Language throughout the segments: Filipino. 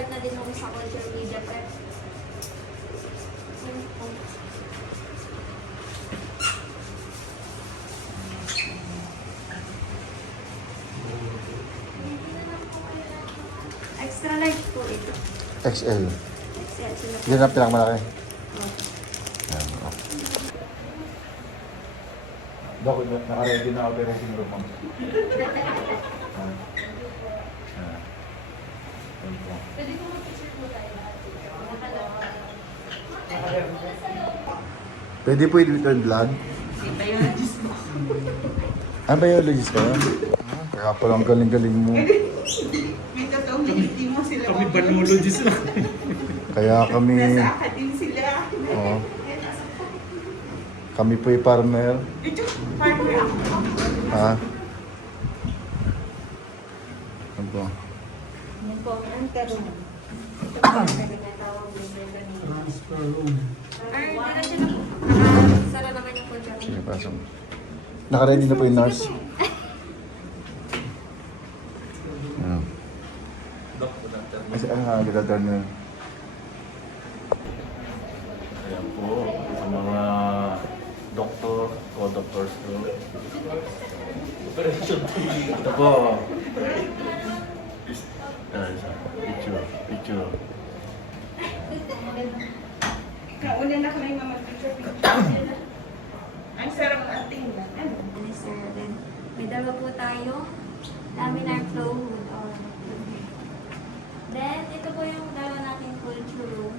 start na din ako sa culture media prep. Extra large po ito. XL. XL sila. Yan ang pinakamalaki. Oh. Yan. Dok, naka-ready na operating room, ma'am. Pwede ko mag-picture po tayo. Pwede po i-return vlog? Biologist mo. Ano biologist ka? Kaya pala ang galing-galing mo. May totoong hindi mo sila. Kami banologist lang. Kaya kami... Nasa academe sila. Oo. Kami po yung farmer. Ito, partner ako. Ha? Ano po? Yan po, ang room. Ito po ang tinatawag din kanina. Transfer room. Ay, dala siya na po. Sara naman yung culture Sige, media. pasok. Naka-ready na po yung nurse. Ano? Kasi ang agad-agad na. Ayan po, sa mga doktor o doctors ko. Ito po. Ayan, picture, picture. Nauna na kami mga picture. Ang sarap ang tingnan. Ano? Yes, sir. Then, may dalawa po tayo. Laminar flow hood. Then, ito po yung dalawa nating culture room.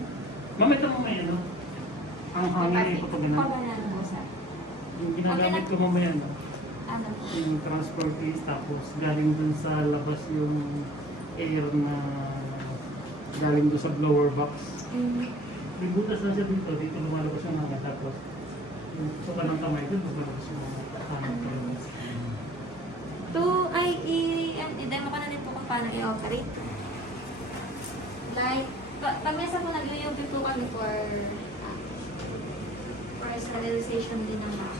Ma'am, ito mo may ano? Ang hangin ko pag Paganan po, sir. yung ginagamit ko mamaya no? Ano po? Yung transfer case tapos galing dun sa labas yung air na galing dun sa blower box. May butas na siya dito lumalabas yung hangin tapos yung suka ng kamay dun lumalabas yung hangin. Ito ay i-demo ko na din po kung paano i-operate. Like, pag minsan po nag-UV po kami for sterilization din naman.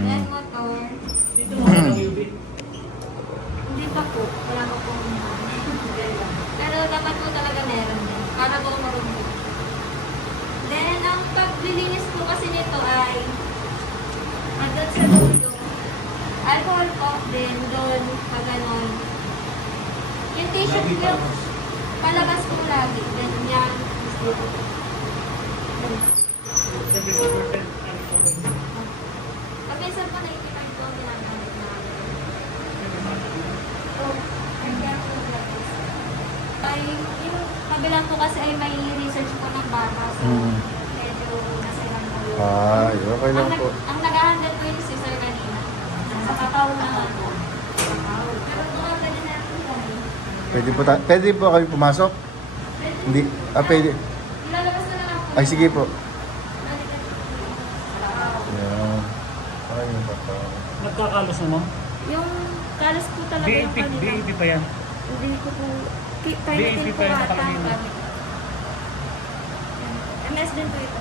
Then motor, Dito mo ang UV. hindi pa po. Wala pa po. Pero dapat po talaga meron din. Para po marunong. Then, ang paglilinis po kasi nito ay doon sa dulo. Alcohol off din doon, pag ganon. Yung t-shirt yung palabas po lagi. Then, yan. Pag minsan po nakikita ito ang ginagamit namin. Oh, ay kaya po nag-lapis. Ay, yung kabilang po kasi ay may research po ng bata. So, medyo nasa ilang po yun. Ay, okay lang po. Ang nag-handle po yung si Sir kanina. Sa kakao naman po. Pero kung ang ganyan na po kami. Pwede po kami pumasok? Hindi. Pwede. Ilalabas na lang po. Ay, sige po. Balikan po. Yan. Ay, yung papa. Nagkakalos na mo? Yung kalas po talaga yung kanina. DAP pa yan. Hindi ko po. Kaya DAP natin po pa yung ata ang nakalagay. gamit. MS din po ito.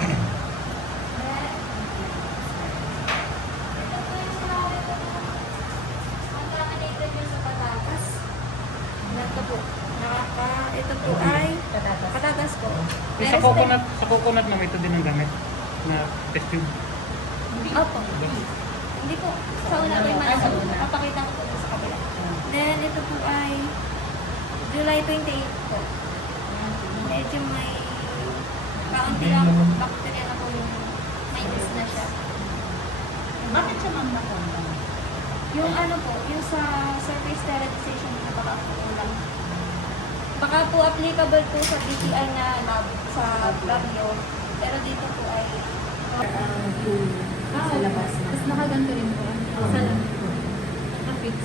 Ito po yung sinabi ko na contaminated yung sa patatas. Ito po. Ito po ay patatas po. Sa coconut na may ito din ang gamit na test tube. Opo. Hindi po. Sa una po yung manok. Papakita ko po sa kabila. Then, ito po ay July 28 po. Medyo may kaunti lang po. Bacteria na po yung may yeast na siya. Bakit siya ma'am nakunta? Yung ano po, yung sa surface sterilization na baka po lang. Baka po applicable po sa BCI na lab, sa lab nyo. Pero dito po ay Sa labas. Tapos nakaganto rin po. sa lab.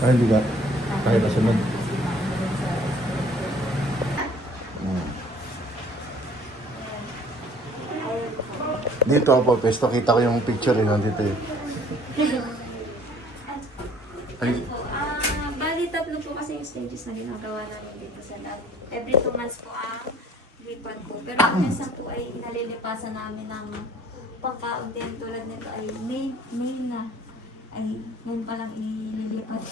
Ay, hindi ka. Kahit nasunod. Dito ako po, pesto. Kita ko yung picture eh, nandito eh. Ay, Bali, tatlo po kasi yung stages na ginagawa namin dito sa lab. Every 2 months po ang lipat po. Pero minsan po ay nalilipasan namin ng pagkaon din. Tulad nito ay May na. Ay, ngayon pa lang ililipat.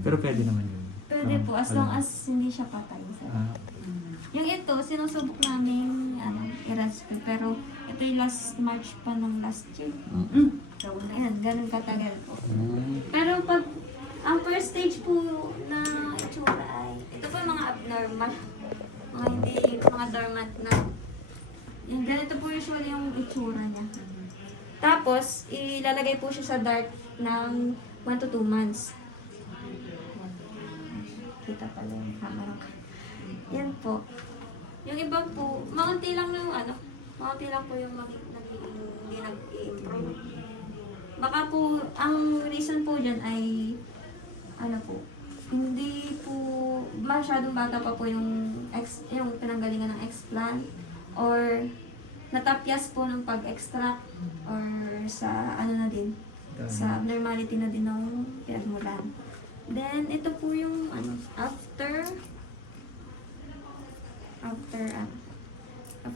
Pero pwede naman yun. Pwede po, as long as hindi siya patay. Yung ito, sinusubok namin i-rescue. Pero ito yung last March pa ng last year. So, ayan, ganun katagal po. Pero pag ang first stage po na itsura ay, ito po yung mga abnormal. Mga hindi, mga dormant na. Yan, ganito po usually yung itsura niya. Tapos, ilalagay po siya sa dart ng 1 to 2 months. Kita pala yung camera ko. Yan po. Yung iba po, maunti lang yung maunti lang po yung hindi nag-i-improve. Baka po, ang reason po dyan ay, hindi po masyadong bata pa po yung pinanggalingan ng explant or natapyas po ng pag-extract or sa sa abnormality na din ng pinagmulan. Then, ito po yung after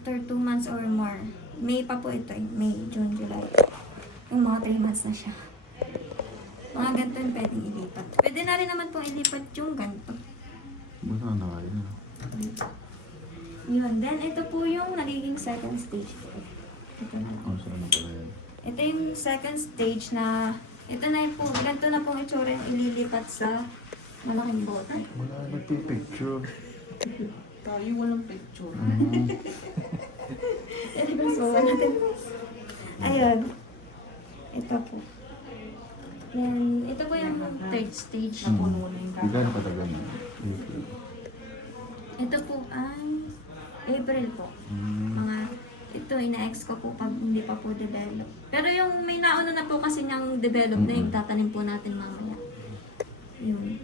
2 months or more. May pa po ito May, June, July. Yung mga 3 months na siya. Mga ganito yung pwedeng ilipat. Pwede na rin naman pong ilipat yung ganito. Wala na kayo na. Yun. Then, ito po yung nagiging second stage po. Ito na lang. Saan na pala yan? Ito yung second stage na, ito na yung po, ganito na pong itsura yung ililipat sa malaking bote. Wala nagpipicture. Tayo walang picture. Pwede ba suwan natin? Ayun. Ito po. Yan. Ito po yung third stage. Napuno na yung Hindi na katagal na. Ito po ay April po. Mga ito, ina-ex ko po pag hindi pa po develop. Pero yung may nauna na po kasi niyang develop na yung tatanim po natin mamaya. Yun.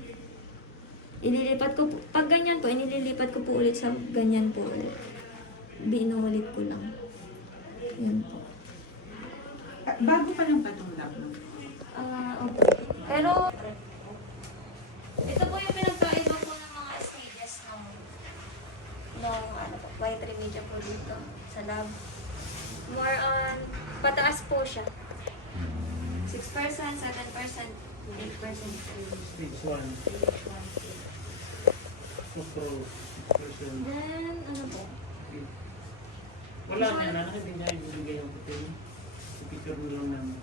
Ililipat ko po, pag ganyan po, inililipat ko po ulit sa ganyan po ulit. Binuulit ko lang. Yun po. Bago pa lang ba itong lab? Opo. Pero, ito po yung pinagkaiba po ng mga stages ng white media po dito sa lab. More on, pataas po siya. 6%, 7%, 8%. Stage 1. Sucrose. Then, ano po? Wala na hindi niya ibibigay yung putin. I-picture mo lang namin.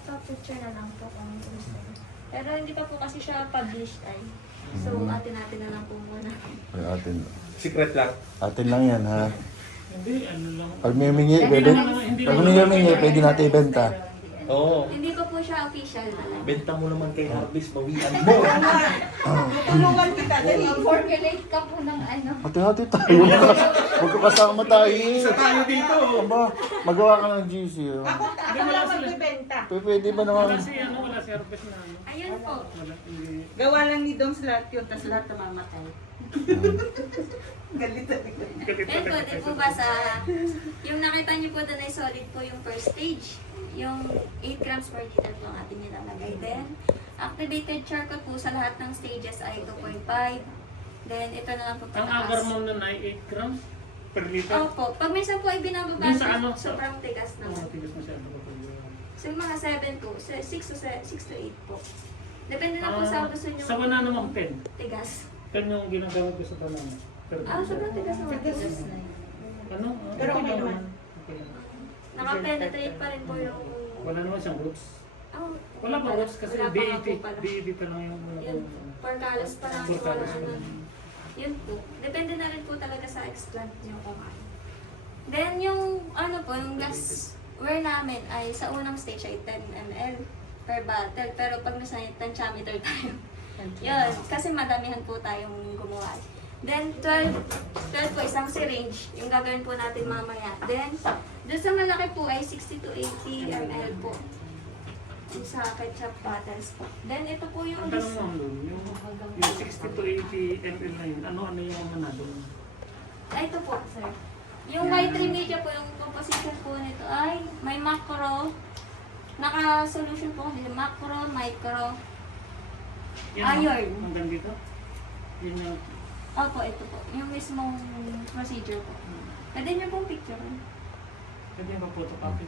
Picture na lang po kung gusto niyo. Pero hindi pa po kasi siya published ay. So, atin-atin na lang po muna. Ay, atin. Secret lang. Atin lang yan, ha? Hindi, ano lang. Pag may humingi, pwede. Pag may humingi, pwede natin ibenta. Oo. Hindi pa po siya official talaga. Benta mo naman kay Harvest, bawian mo. Tulungan kita. Dali. Formulate ka po ng Hati-hati tayo. Magkakasama tayo. Isa tayo dito. Aba, magawa ka ng GC. Oh. Ako lang magbibenta. Pwede ba naman? Wala si Harvest na ano. Ayun po. Wala, hindi. Gawa lang ni Doms lahat yun, tapos lahat namamatay. Galit na galit. Eh po, di po ba sa... Yung nakita niyo po doon ay solid po yung first stage. Yung 8 grams per liter po ang ating nilalagay. Then, activated charcoal po sa lahat ng stages ay 2.5. Then, ito na lang po Ang agar mo nun ay 8 grams per liter. Opo. Pag minsan po ay binababa, Yung sa ano? sobrang tigas Oo, naman. tigas masyado kapag So, yung mga 7 po, 6 to 8 po. Depende na po sa gusto nyo. Sa banana mo, 10. Tigas. 10 yung ginagamit ko sa banana. Pero, Sobrang tigas naman. ano? Pero okay naman. Okay lang. Naka-penetrate pa rin po yung... Wala naman siyang roots. Oh, Wala pa roots kasi wala pa nga DET. po pala. DET pa lang yung Yun, porcalis pa lang. Porcalis. Wala na. Yun po. Depende na rin po talaga sa explant nyo kung ano. Then yung ano po, yung glassware namin ay sa unang stage ay 10 ml per bottle. Pero pag nasa tensiometer tayo, yun, kasi madamihan po tayong gumawa. Then 12 po isang syringe, yung gagawin po natin mamaya. Then, doon sa malaki po ay 60 to 80 ml po. Yung sa ketchup bottles po. Then ito po yung... Ang tanong mo doon, yung 60 to 80 ml na yun, ano yung manado? Ay, ito po, sir. Yung white media po, yung composition po nito ay may macro, naka-solution po kasi macro, micro, iron. Hanggang dito? Yun yung... Opo, ito po. Yung mismong procedure po. Pwede niyo pong picture. Pwede ba photocopy?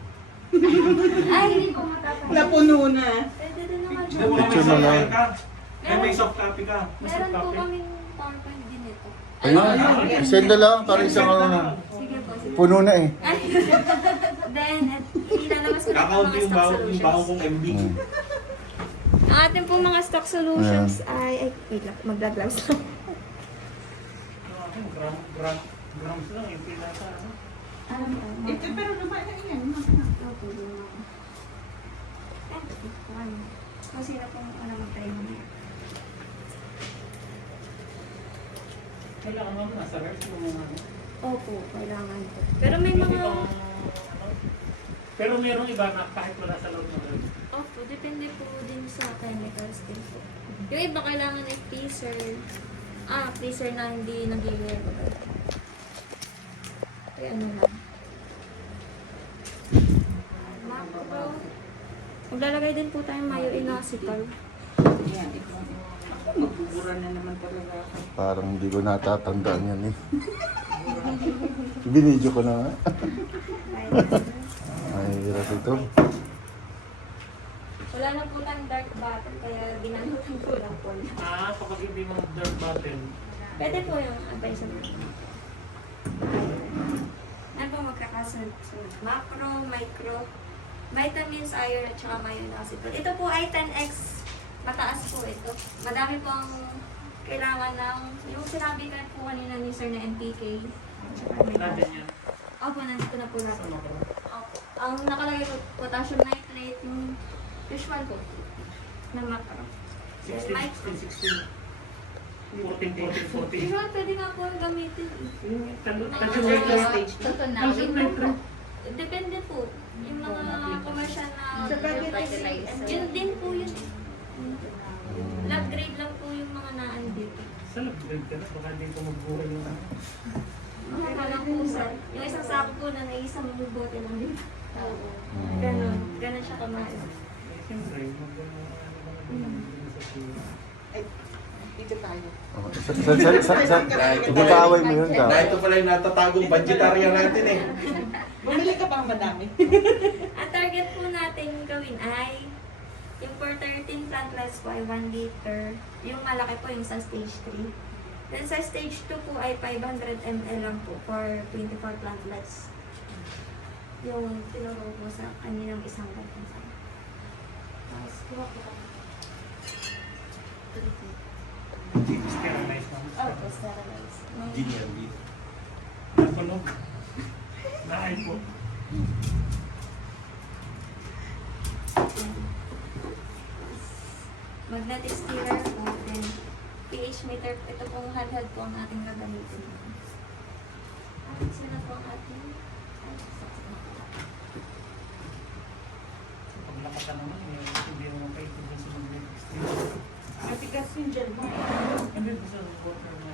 Ay, hindi ko matapos. Napuno na. Pwede din naman. Picture mo lang. May soft copy ka. Meron po kaming PowerPoint din ito. Ayun, send na lang para isang ano na. Sige po, sige. Puno na eh. Ay, then, ilalabas ko na po Kakaunt mga yung stock baon solutions. kong MB. Ang ating pong mga stock solutions ay wait lang, magla-gloves lang. Grams lang yung pila sa ano. Ito, pero lumaan na yan. Opo, yung kasi na pong ano mag-try mo niya. Kailangan mo nasa ref yung mga ano. Opo, kailangan po. Pero may mga... Pero merong iba na kahit wala sa loob ng ref. Opo, depende po din sa chemicals din po. Yung iba kailangan ay freezer. Freezer na hindi nag-i-wear. Kaya ano lang. Macro. Maglalagay din po tayong mayo inositol. Yan, ito. Ako, magbubura na naman talaga ako. Parang hindi ko natatandaan yan eh. Binidyo ko na nga. Ay, hirap ito. Wala na po tayong dark bottle, kaya binalutan ko lang po. Kapag hindi mo dirt button. Pwede po yung advice mo. Ano po magkakasunod? Macro, micro, vitamins, iron, at saka mayonnaisitol. Ito po ay 10x. Mataas po ito. Madami po ang kailangan ng, yung sinabi ka po kanina ni Sir na NPK. At saka Natin yan. Opo, nandito na po lahat. Sa macro. Opo. Ang nakalagay po, potassium nitrate, yung usual po na macro. 16, Micro. 16, 14, 14. Usual, pwede nga po ang gamitin. Yung Ah, calcium Tutunawin mo. nitrate. Depende po. Yung mga commercial na Sa bagay, fertilizer. yun din po yun. Lab grade lang po yung mga naan dito. Sa lagdag ka na, baka hindi ko magbuhay yung ano. Kaya lang po sir. Yung isang sako po na naisang bote lang din. Ganon. Ganon siya kamain. Siyempre, Ay, dito tayo. Magkaaway mo yun ka. Na ito pala yung natatagong budgetarya natin eh. Bumili ka pang madami. Ang target po natin gawin ay yung for 13 plantlights po ay 1 liter. Yung malaki po yung sa stage 3. Then sa stage 2 po ay 500 ml lang po for 24 plantlights. Yung tinuro po sa kaninang isang ganyan. Tapos kuha po kami. sterilize lang. Opo, sterilize. GNB. Nakulog. Naay po. Magnetic stirrer po, then pH meter, ito pong hand-held po ang ating gagamitin. Sino po ang ating? Paglakas ka naman, hindi mo makaitubig sa magnetic stirrer. Matigas yung gel mo. Hindi ko sa water na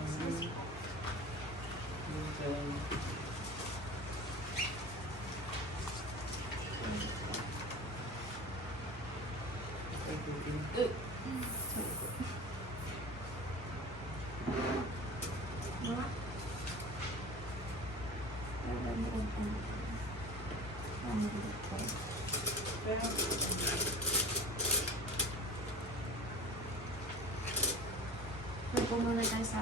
Pag muna tayo sa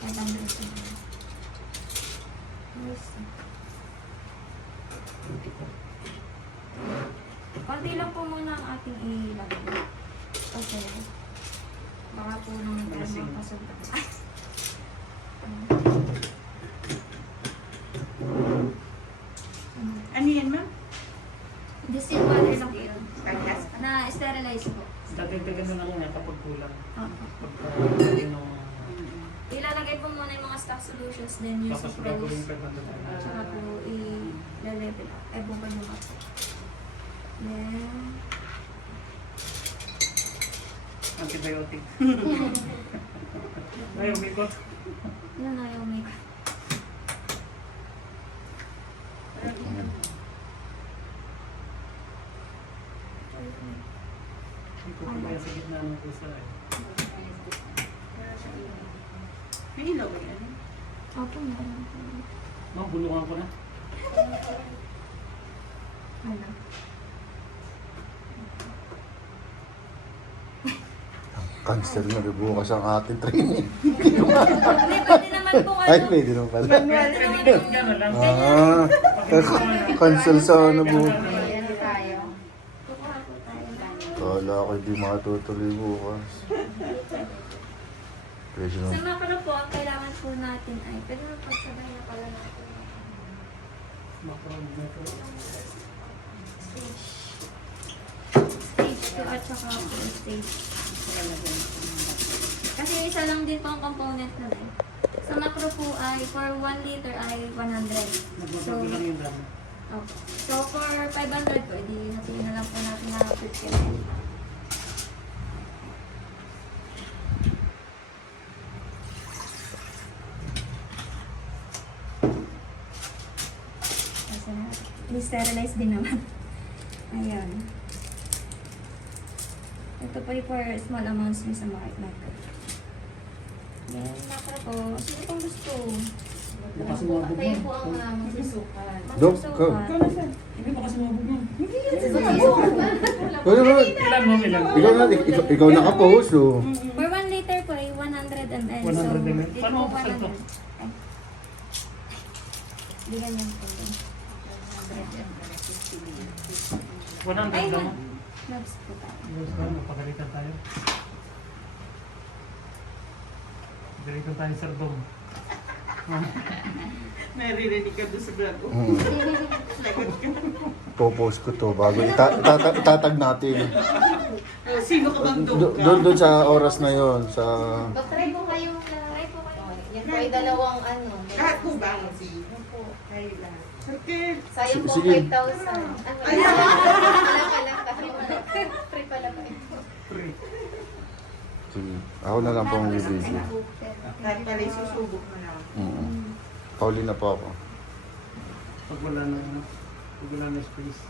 500. Konti lang po muna ang ating ilagay. Kasi baka po nang nagkaroon ng pasundan. Ano yan, ma'am? Distilled water lang po yun. Tagas. Na sterilize po. Dagdagan na lang niya kapag kulang. Pagka yun ang Ilalagay po muna yung mga stock solutions then yung tapos sucrose. gagawin pa ito. Tsaka po i-level up. Ay, bukod yung up. Then, Antibiotic. Ay, umikot. yun na yung make. Hindi ko kumaya sa gitna ng pusa eh. May ilaw ba yan? Opo, meron po. Mabulungan ko na. Ano? Cancel na bukas ang ating training. Hindi, pwede naman pong Ay, ano. pwede naman pala. Manual. Gano'n lang. Ah, cancel sa ano po. Ayan tayo. Kukuha po tayo. Kala ko hindi matutuloy bukas. Pwede Sa naman. macro po, ang kailangan po natin ay, pwede mo pagsabay na pala natin. Stage 2 at saka po stage. Kasi isa lang din po ang component na eh. Sa macro po ay, for 1 liter ay 100. So, Magbabago lang yung dami. oh. So for 500 po, edi natin na lang po natin na 50 ml. Kasi sterilize din naman. Ayan. Ito po yung for small amounts nyo sa market macro. Then, macro po. Sino pong gusto? Bukas umabog Kayo mo. po ang magsusukat. Dok, Magsusukat. Ikaw na saan? Hindi pa kasi umabog mo. Ano ba? Ilan mo, ilan? Ikaw nakapost oh. For 1 liter po ay 100 ml. 100 ml. dito Paano po mabuksan to? Ay. Di ganyan po. 100 Ay, lang. gloves po tayo. Yes, napagalitan tayo. Galitan tayo, Sir Dom. Naririnig ka doon sa vlog ko. Hmm. Popost ko to bago itatag natin. Oh, sino ka bang dog ka? Doon sa oras na yon sa Dok, try po kayong Try po kayo. Yan po ay dalawang ano. Lahat po ba? Opo. Kayo lahat. Sakit. Sayang po Sige. 5,000. Ano? Ay, Free pala ba ito? Free. sige, ako na lang po ang video. Kahit pala isusubok mo na. Pauli na po ako. Pag wala na, pag wala na space.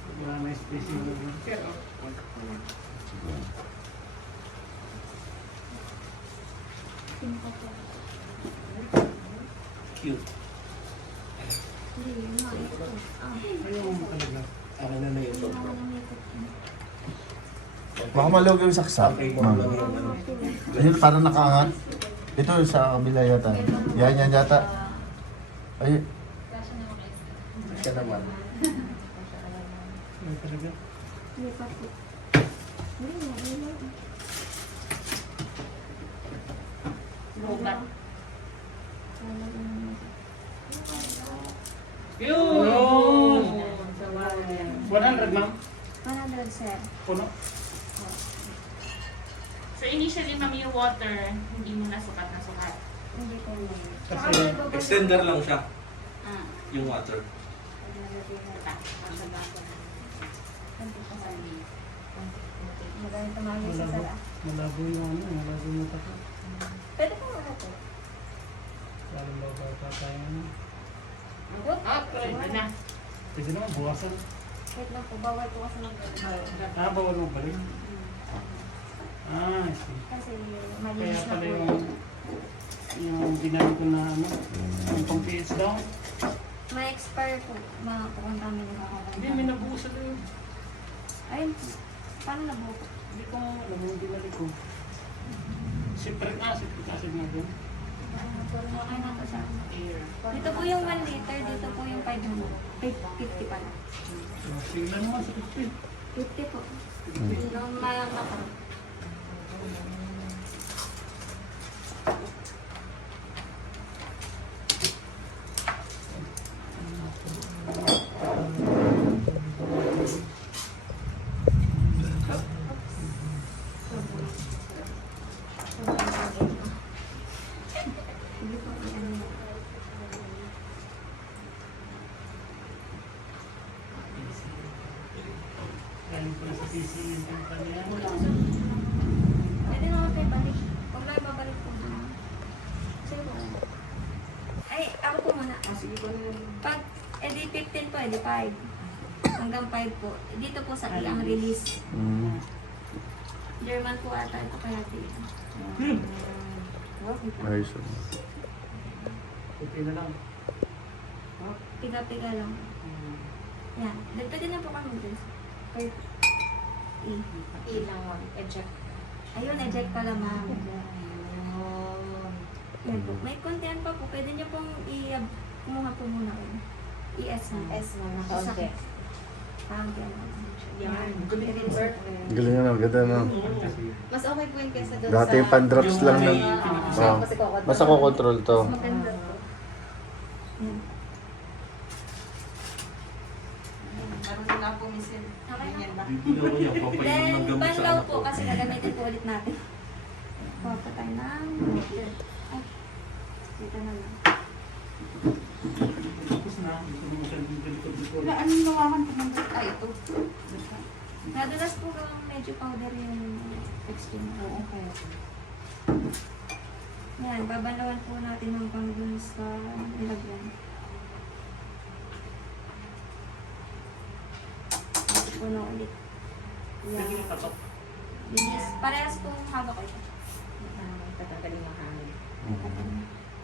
Pag wala na space yung Pero, Cute. Hindi, yun nga, ito. Ah, ayaw mo talaga. Ano na na yun? wala nang makeup. Baka malog yung saksak. Okay mo Ma'am. lang yung ano. Ayun, parang nakaangat. Ito sa kabila yata. Yan yata. Ay, Siya naman. Ayaw talaga. Hindi pa po. Hindi nga, hindi nga. Lobat. Wala nang makeup. Yun! 100, ma'am. 100, sir. Puno. So initially, ma'am, yung water, hindi mo nasukat na sukat. Hindi ko na. Kasi Extender lang siya. Ah. Yung water. Magaling tumawag sa malabo. sara. Malabo yung ano, malabo yung tako. Pwede po mga po. Lalo ba pa tayo. Ah, pwede na. Pwede naman, buwasan. Wait lang po, bawal po kasi mag Ah, bawal mo balik. Ah, I see. kasi Kaya malinis na pala po. yung ginamit ko na ano, yung pang pH daw. May expire po, mga kukontamin na Hindi, may nabuusan na yun. Ayun, paano na po? Hindi ko alam yung binalik ko. Citric acid nga doon. Okay na po siya. Dito po yung 1 liter, dito po yung 50 pala. Tingnan naman sa 50. 50 po. Yung makro. Galing ko na sa PC yung kanya. Pwede naman kayo balik. Huwag lang babalik po. Sige po. Ay, ako po muna. Sige ko na. Pag edi 15 po, edi 5. Hanggang 5 po. Dito po sa ilang release. German po ata ito kaya dito. ayos. Okay na lang. Piga-piga lang. Yan. Dagdagan na po kami guys. Per E. Ilang one. Eject. Ayun, eject pala ma'am. Yan po. May kontihan pa po. Pwede niyo pong kumuha po muna kayo. ES na. S mo na kaunti. Parang gano'n. Yan. Perfect. Galing na, ganda na. Mas okay po yun kaysa doon Dati sa... yung pan-drops lang na. Siya Oh. kasi kokontrol. Basta ko control to. Mas maganda po. Yan. Marunong na po, Miss. Ganyan ba? Bibigyan ko niya, papainom Then, ng gamot sa banlaw anak po ko. kasi gagamitin po ulit natin. Papa tayo ng water. Ay, dito na lang. Tapos na, gusto mo siya likod-likod. Na anong gawakan po ng ay ito? Nadalas po kang medyo powder yung extreme. Oo, okay. Yan, babalawan po natin hanggang dun sa nilagyan. Tapos po na ulit. Pwede Yan. yung tatok. Linis. Parehas po hawak ko. Tatanggalin yung hangin.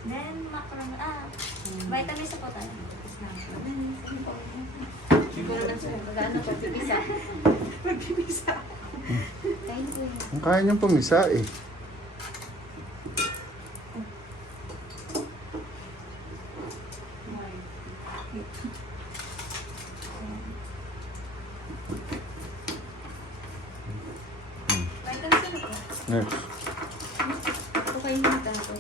Then, vitamins na po tayo. Siguro lang siya. Magano pa, pipisa. Magpipisa. Thank you. Ang kaya niyang pumisa eh. Vitamins na po. Next. Ito kayo yung tato.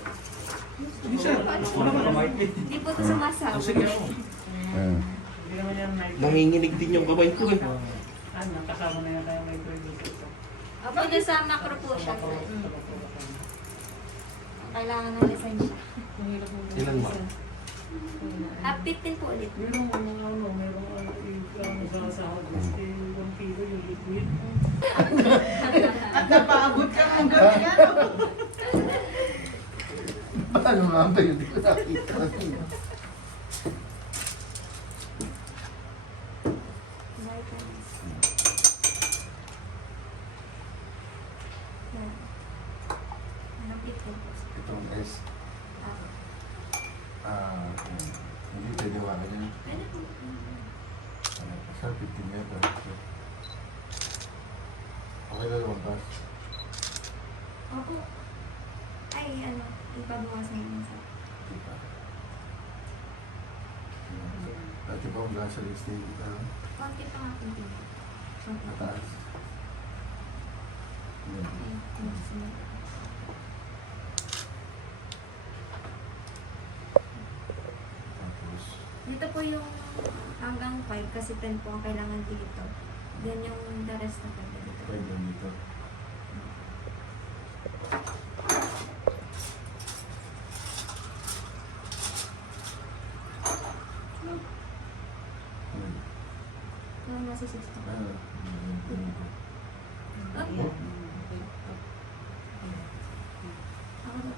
Hindi siya. Wala ka kamay. Hindi po ito sumasawa. Sige ako. Ayan. Hindi naman yan night. Nanginginig din yung kamay ko eh. Ano, kasama na yan tayo may trade dito. Opo, doon sa macro po siya. Kailangan ng lisensya. Ilan ba? 15 po ulit. Merong ano sa sahod. 1 kilo yung liquid. At napaabot ka ng ganyan. Paano nga ba yun? Hindi ko nakita. Vitamins. Yan. Anong 15 po? Itong S. Ah, Hindi pwede wala yun. pwede po. Sa 15 meter. Okay na lumabas. Opo. Ay, ano, ipabawasan yun sa... Diba? Dati ba ang gasoline station Konti pa nga po din. Konti pa. mataas? Yan. Ay, tumasin. Tapos, Dito po yung hanggang 5 kasi 10 po ang kailangan dito. Then yung the rest na pwede dito. pwede dito. Yung nasa 60. Ah, Okay. Ako na.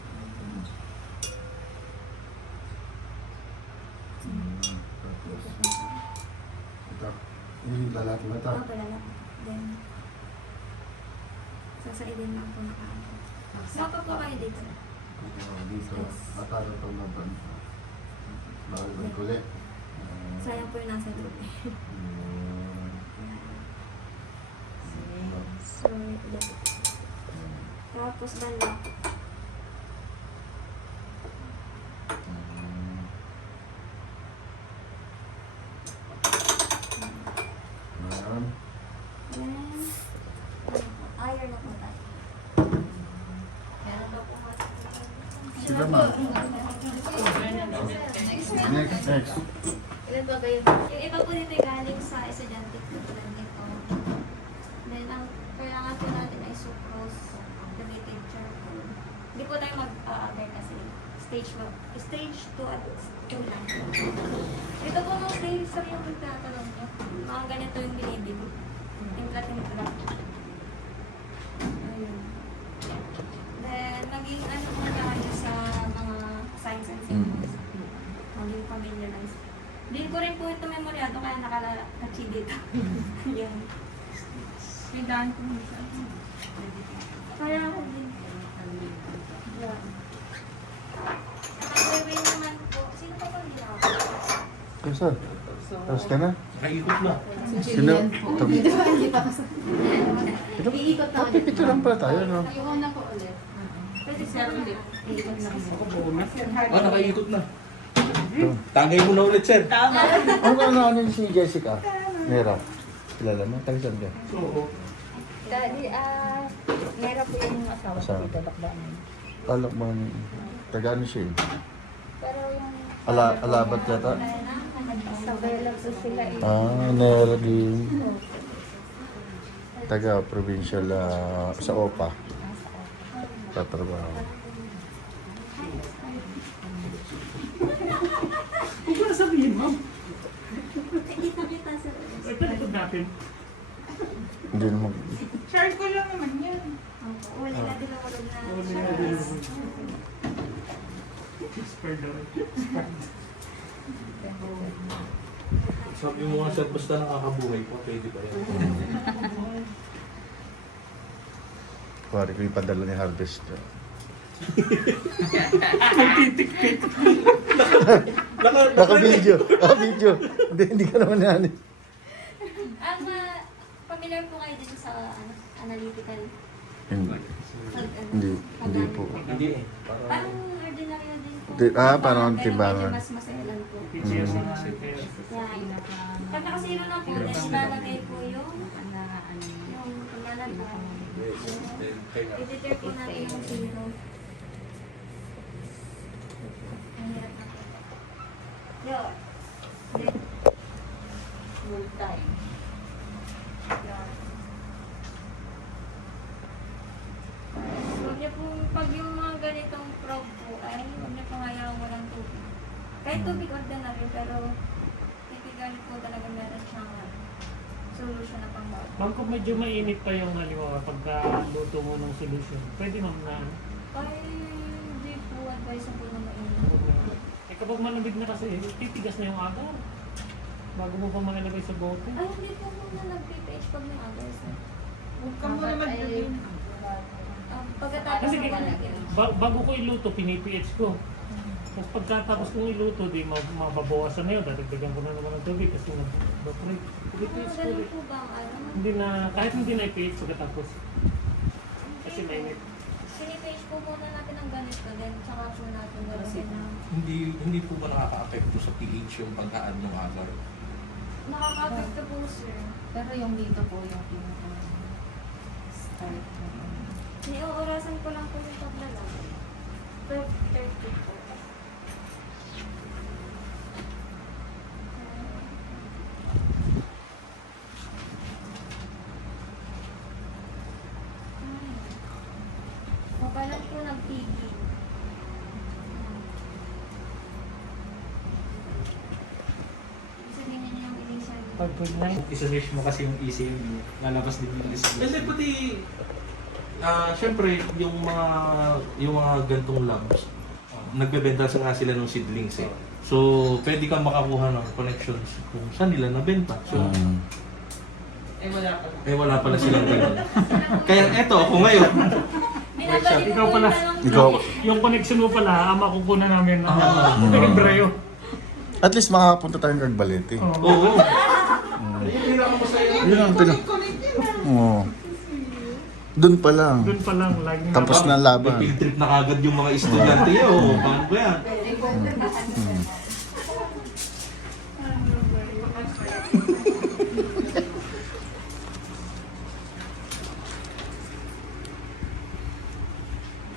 Tapos, ito. Yung lalaki na ito. Ako pala. Then, sasaidin lang po nakaano. Mapa po kayo dito. Dito. Atara ito na ba? Bawal magkulit. Sayang po yung nasa loob. So, ito. Tapos banda. Ayan. Then, iron na po tayo. Sila ma. Next. Ilan ba kayo? Yung iba po dito galing sa estudyante ko tulad nito. Then, ang kailangan po natin ay sucrose, activated charcoal. Hindi po tayo mag-other kasi stage 2 at 2 lang. Ito po nung stage 3 yung magtatanong niyo. Mga ganito yung binibili. Timpla-timpla. Ayun. Then, naging ano po tayo sa mga signs and symbols. Maging familiarize. Hindi ko rin po ito memoryado kaya nakala-achi dito. Yan. May daan ko minsan. Kaya ako din. Yan. Nakagawin naman po. Sino pa ba nila ako? Kasi, tapos ka na? Nakaikot na. Sino? Hindi pa kasi. Ito, Iikot na ulit. pipito lang pala tayo, no? Yung una ko ulit. Pwede sir, iikot lang. Ako buo na. Ah, nakaikot na. Tagay mo na ulit, sir. Tama. Ano si Jessica? Mera. Kilala mo? Tagisan ka. Oo. Daddy, meron po yung asawa ko Asawa. dito, bakbanan. Alak mo, taga ano siya eh? Pero yung Alabat yata? sa Bella po sila eh. Nera din. Taga provincial sa OPA. Tatrabaho. Huwag ko na sabihin, ma'am. Kita-kita sir. Ay, talikod natin. Hindi naman. Share ko lang naman yan. Opo, wala na din ako rin na Oo, share. Expired na rin. Sabi mo nga, sir, basta nakakabuhay po, pwede pa yan. Kuwari ko ipadala ni Harvest. Naka-video. Naka-video. Hindi ka naman yan. Familiar po kayo din sa analytical? Hindi po. Hindi eh. Parang ordinaryo din po. Parang Pero timbangan. medyo mas maselan po. PGS na kasi. Yan. Pag nakasiro na po, then lalagay po yung pangalan po. I-deter po natin yung zero. Ang hirap na po. Yun. Then, Full time. huwag niyo po, pag yung mga ganitong probe po, ay huwag niyo pong hayaan walang tubig. Kahit tubig ordinary, pero typical po talaga meron siyang solution na pang bawal. Ma'am, kung medyo mainit pa yung halimbawa pagka luto mo ng solution, pwede ma'am na Ay, hindi po advisable na mainit. eh kapag malamig na kasi, titigas na yung agar. Bago mo pa mailagay sa bote. Ay, hindi po muna nag-PPH pag may agay sir. Huwag ka muna maglagay. Pagkatapos Kasi po palagay. bago ko iluto, piniph ko. Tapos pagkatapos kong iluto, di mababawasan na yun. Dadagdagan ko na naman ng tubig kasi nag-evaporate. Piniph ko Ganun ulit. po ba ang ano? Hindi na, kahit hindi na i-pH pagkatapos. Kasi mainit. Pinipage po muna natin ang ganito, then tsaka po natin lalagyan ng... Hindi po ba nakaka-apekto sa pH yung pagkaan ng agar? Nakaka-apekto po sir. Pero yung dito po yung start na Niuurasan ko lang po yung paglalagay. Per 30 po. Mapalat po ng piggy. Sabihin niyo yung initial. Pag-pag lang. Isolation mo kasi yung ECM niya. Lalabas din yung ECM. Kasi pati, syempre, yung mga gantong labs, nagbebenta nga sila ng seedlings eh. So, pwede kang makakuha ng connections kung saan nila nabenta. So, Wala pa. wala pala silang ganun. Kaya eto, ako ngayon. Binabalik Ikaw po pala. yung dalawang Ikaw. Yung connection mo pala, ama kukunan namin ng Hebreo. At least makakapunta tayong Cagbalete. Oo. Hindi na ako masaya. Yun ang Oo. Doon pa lang. Doon pa lang, laging Tapos na May laban. field trip na kagad yung mga estudyante yun. Oo, paano ba yan?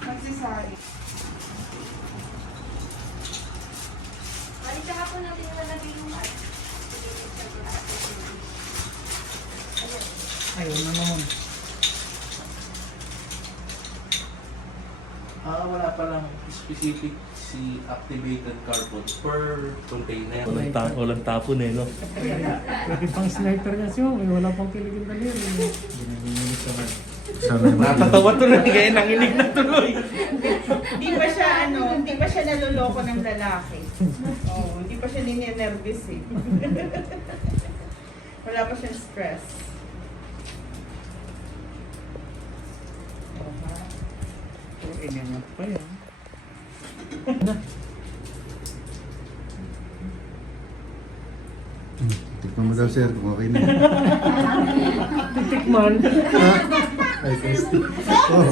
Magsisari. Bali, tsaka po natin lalagay yung art. Ayun na naman. Wala palang specific si activated carbon per container. Walang tapon eh, no? Pwede pang sniper niya siya, may wala pang kiligin daliri. Sana yung Natatawa tuloy, kaya nanginig na tuloy. Hindi pa siya naluloko ng lalaki. Oh, hindi pa siya ninenervous eh. Wala pa siyang stress. Inangat pa yan. Tikman mo daw sir kung okay na. Titikman. Ha? Ay, testing. Oh.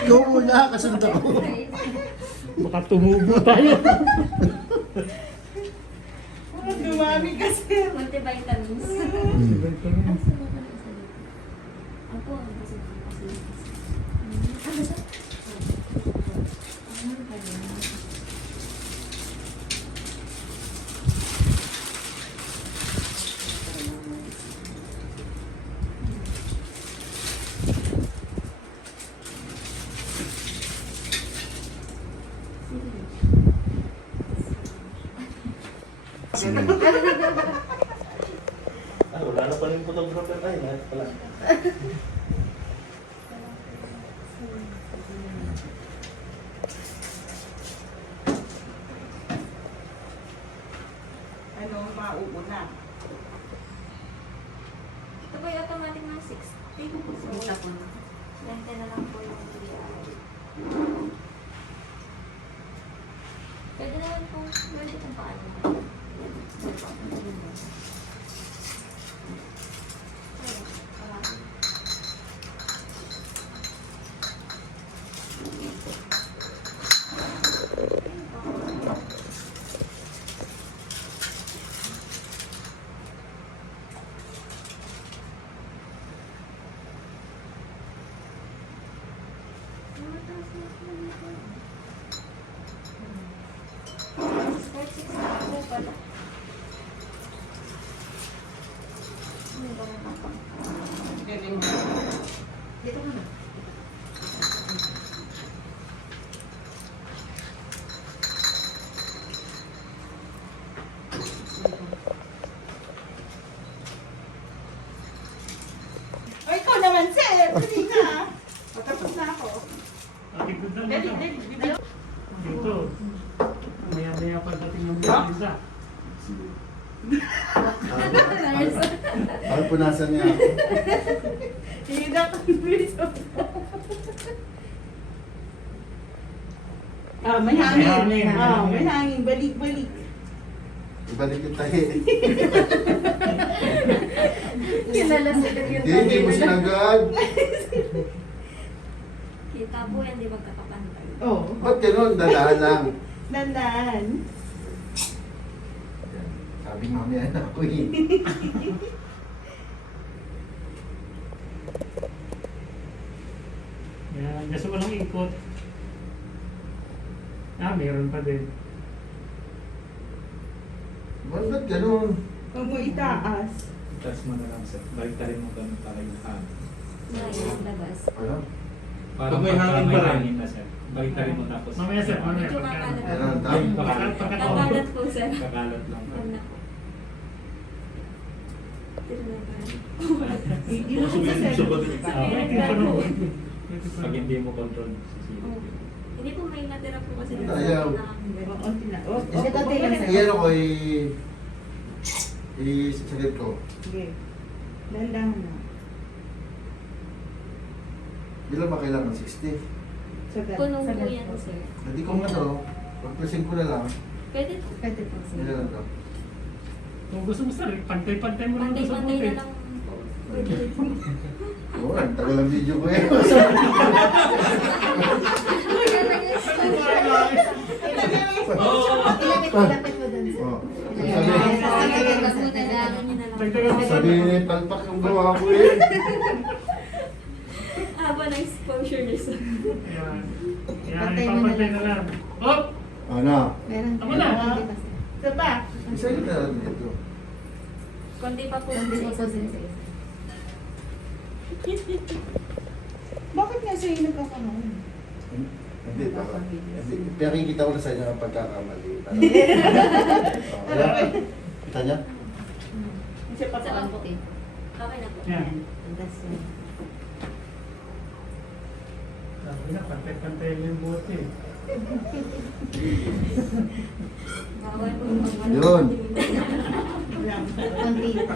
Ikaw muna, kasunod ako. Baka tumubo tayo. Dumami kasi. Multivitamins. Hmm. Ako, ang kasi Wala na pala yung photographer. Ay, lahat pala. Ano, mauuna. ito po yung automatic ng 60. So, lente na lang po yung PI. Pwede naman po, pwede kung paano. Ayun, parang. Galing. Dito ka na. O, ikaw naman, sir. Dali na. Matapos na ako. Atigod na Dali, dito. dali, dali. Dito. Maya-maya pagdating ng Ah? isa. Parang punasan niya ako. Hindi na ako. Ah, may hangin. May hangin. Ah, may hangin. Balik, balik. Ibalik yung tahi. Kinalasagan yung Hindi mo sinagad. Kita po yan, di magkakapantay. Oh, Ba't ganun? Dadaan lang. dandan. Sabi mamaya na ako eh. Yan, gusto ko lang ikot. Meron pa din. Ba't ganun? Huwag mo itaas. Taas mo na lang sir. Balik tayo mo ganun para yung hangin. Ngayon, labas. Ano? Para Pag may hangin may pa rin. hangin na sir. Balik tayo mo tapos. Mamaya sir, mamaya. Medyo Pagka, kakalat. Ganun, Ay, tama. Kakalat po, sir. Kakalat lang. Yan na po. Tinulagan. Hindi mo siya Susunod- sir. susunod. Pwede pa naman. Pag hindi mo control, sisilip yun. Hindi po may natira po kasi dito Ayaw. na Onti na. Oh, Sige, tatay lang sir. Iyan ako i-sagad ko. Sige. Dandahan na. Bilang ba kailangan? 60? Sagad. punong po Sagad yan, po. sir. Hindi ko nga to. Pag-pressing ko na lang. Pwede po. Pwede po sir. Ilan lang to? Kung gusto mo sir, pantay-pantay mo lang doon sa Pantay-pantay buti. na lang po. Pwede rin po. Oo, ang tagal ang video ko eh. Ilapit mo dun sir. Oh. Ilapit mo Sabi, dun. Dadalan niyo na lang. Dagdagan mo sabi ni palpak yung gawa ko eh. Haba ng exposure niyo, sir. Yan. Yan, Pantay mo na ipapantay lang. na lang. Hop! Ano? Meron. Tama na. Hindi pa sir. Isa pa. Isa yun na dito. Kundi pa po. Hindi po po sir sa isa. Bakit nga sa'yo nagkakaroon? Hindi pa. Pero kita ko na sa inyo ang pagkakamali. Oh, Ano ba? Kita niya? Isa pa Sa pa. po. Okay na po. Yan. That's it. Sabi na, pantay-pantay mo yung buti. Bawal po yung mga Yun. Konti pa.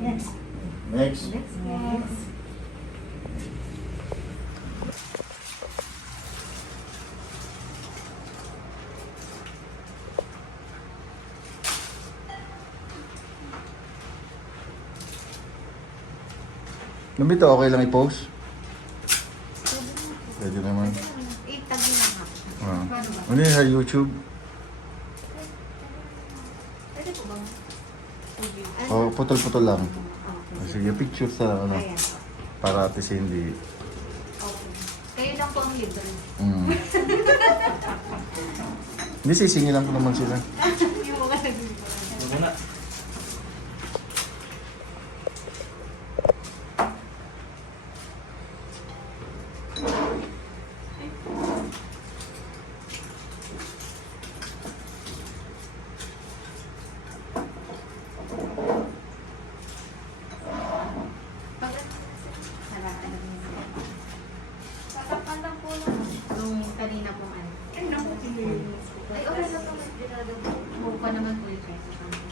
Yes. Next. Next. Lumito, okay lang i-post? Pwede naman. Itabi na nga. Ah. Ano yun sa YouTube? Pwede po ba? O putol-putol lang. Okay. Sige, picture sa ano. Ayan. Para ate Cindy. Okay. Kayo lang po ang libre. Mm. Hindi, sisingilan ko naman sila. Hindi mo kasi. Muna. Tatapan lang po lang. Nung kanina po ano. Ay, naku, Ay, okay na po. Move pa naman po yung kesa sa amin.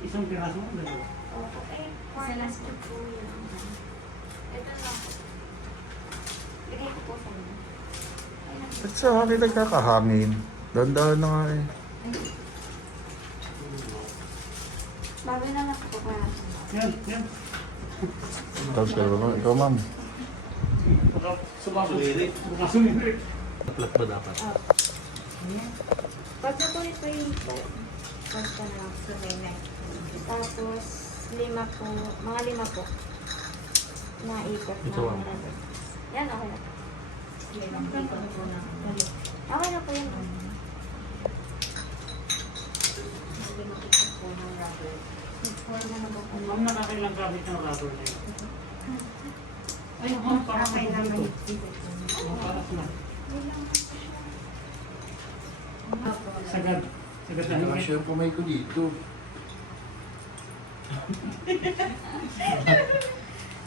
Isang piraso mo, dalawa. Okay. Kasi last week po yun. Ito lang. Bigay ko po sa inyo. Ba't sa akin nagkakahangin? Dandahan na nga eh. Bago na lang po para. Yan, yan. Tapos ka naman. Ikaw, ma'am. Sumirit. Sumirit. Tatlat ba dapat? Ayan. Pag na po ito yung po. Basta na lang sa may Tapos, 5 po. Mga 5 po. Naikot na. Ito, ma'am. Yan, okay na. Ikot po na. Okay na po yun. Ikot po ng rubber. Huwag na naman po. Ma'am, nakakailang gamit ng rubber na yun. Ay, ma'am, parang Okay ito. naman. Paras na. Sagad. Sagad na higit. Siya yung pumay ko dito.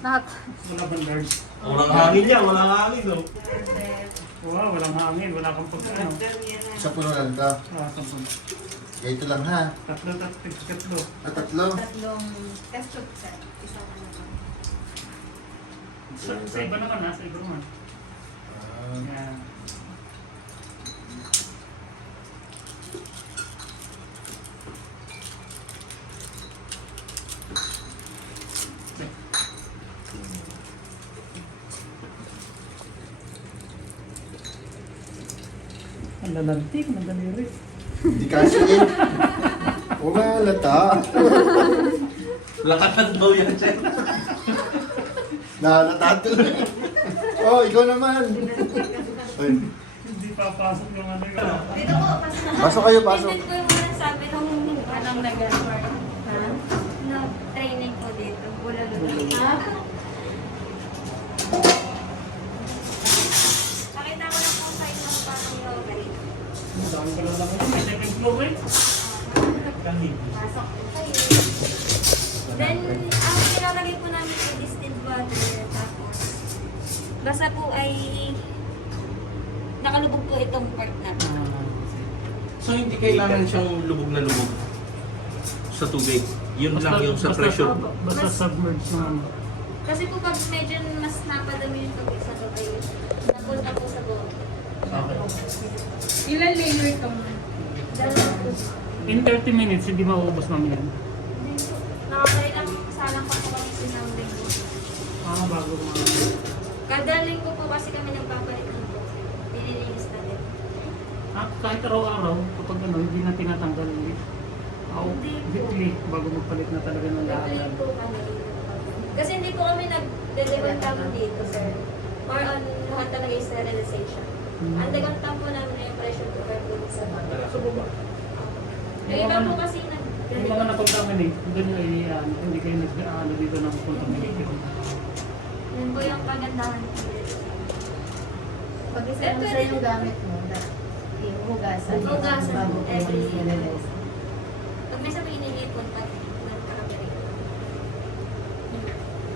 Wala bang guards? Walang hangin yan, walang hangin no. Wow, walang hangin. Wala kang pagkano. Sa puno lang ka. Tatlo. Ito lang ha. Tatlo. Tatlo. Tatlong test tube set. Isa na naman. Sa iba na ka na, sa iba naman. Ah, Yan. Ang lalantik, ang daliri. Hindi kasi eh. Umalata. Lakatan daw yan, sir. Nahalata tuloy. Oh, ikaw naman. Ay, Hindi papasok yung ano yun. Dito po, pasok na. pasok kayo, pasok. Tingnan ko yung mga sabi nung anong nag-work. Ha? Nag-training ko dito. Wala doon. Ha? Pakita ko lang po sa inyo kung paano yoga dito. Ang dami pala lang yun. May second floor eh. Kanina. Pasok po kayo. Then, ang pinalagay po namin ay distilled water. Tapos, basta po ay nakalubog po itong part na to. So hindi kailangan siyang lubog na lubog sa tubig. Yun lang yung sa pressure. Basta submerged na ano. Kasi po pag medyo mas napadami yung tubig sa tubig, napunta po sa buhok. Okay. Ilan layer itong Dalawa po. In 30 minutes, hindi mauubos namin yan. Nakakailang salang pa po kami sinang-linggo. Bago mga... Kada linggo po kasi kami nagpapalit ng buhok. Nililinis na din. Kahit araw-araw, kapag ano, hindi na tinatanggal ulit. Hindi po. Weekly, bago magpalit na talaga ng lahat. Nag-clean po kami. Kasi hindi po kami nag-deliver tawag dito, sir. More on lahat talaga yung sterilization. Ang dagang po namin na yung pressure cooker po sa baba. Sa baba. Yung iba po kasi Yung mga napagdaman eh, doon yung hindi kayo nag-ano dito ng contamination. Yun po yung kagandahan po dito. Pag isa mo sa yung gamit mo, hugasan. Hugasan, Bago po every nililinis. Pag may sabi inilipon, pag nagkakabiri.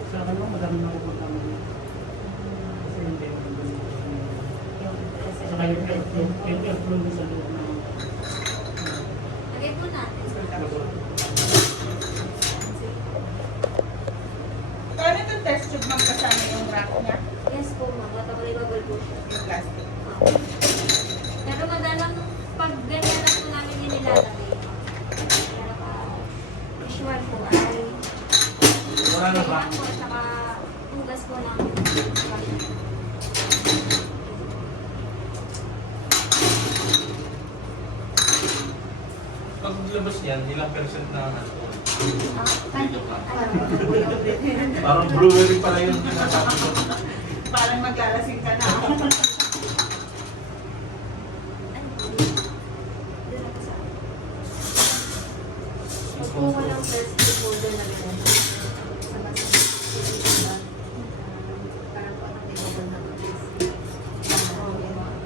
Sa akin lang, madami na ako contamination. Kasi hindi ako Kasi saka yung airflow sa loob ng Lagay po natin. Paano itong test tube ma'am kasama yung rack niya? Yes po, ma'am. Bubble po siya. Yung plastic. Pero madalang pag ganyan na po namin yung nilalagay. Pero usual po ay labas niyan, ilang percent na ano? Ano? Parang brewery pala yung sinasabi ko. Parang maglalasing ka na. Kung walang first folder na gano'n, sa parang po ang table na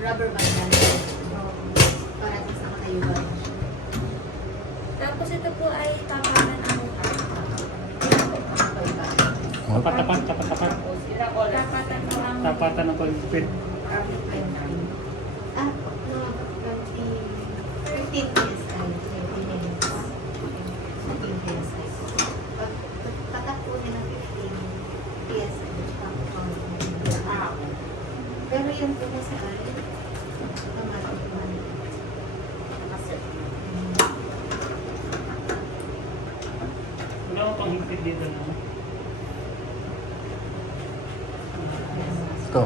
rubber band na para sa nakayuban. Tapos ito po ay tapatan ang Tapat. Ilang oras? tapatan po ang Tapatan ng pag-spit. Ah, no, 15 minutes tayo. 20 minutes. 15 PSI. Pag patak po nila 15 PSI, Ah, pero yung po sa ay, automatic one. kasi. Wala ko pang higpit dito na. Ito.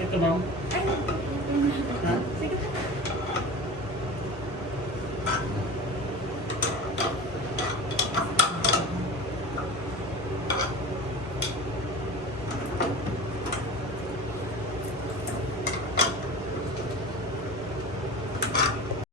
Ito ma'am. ay, Ha? sige po.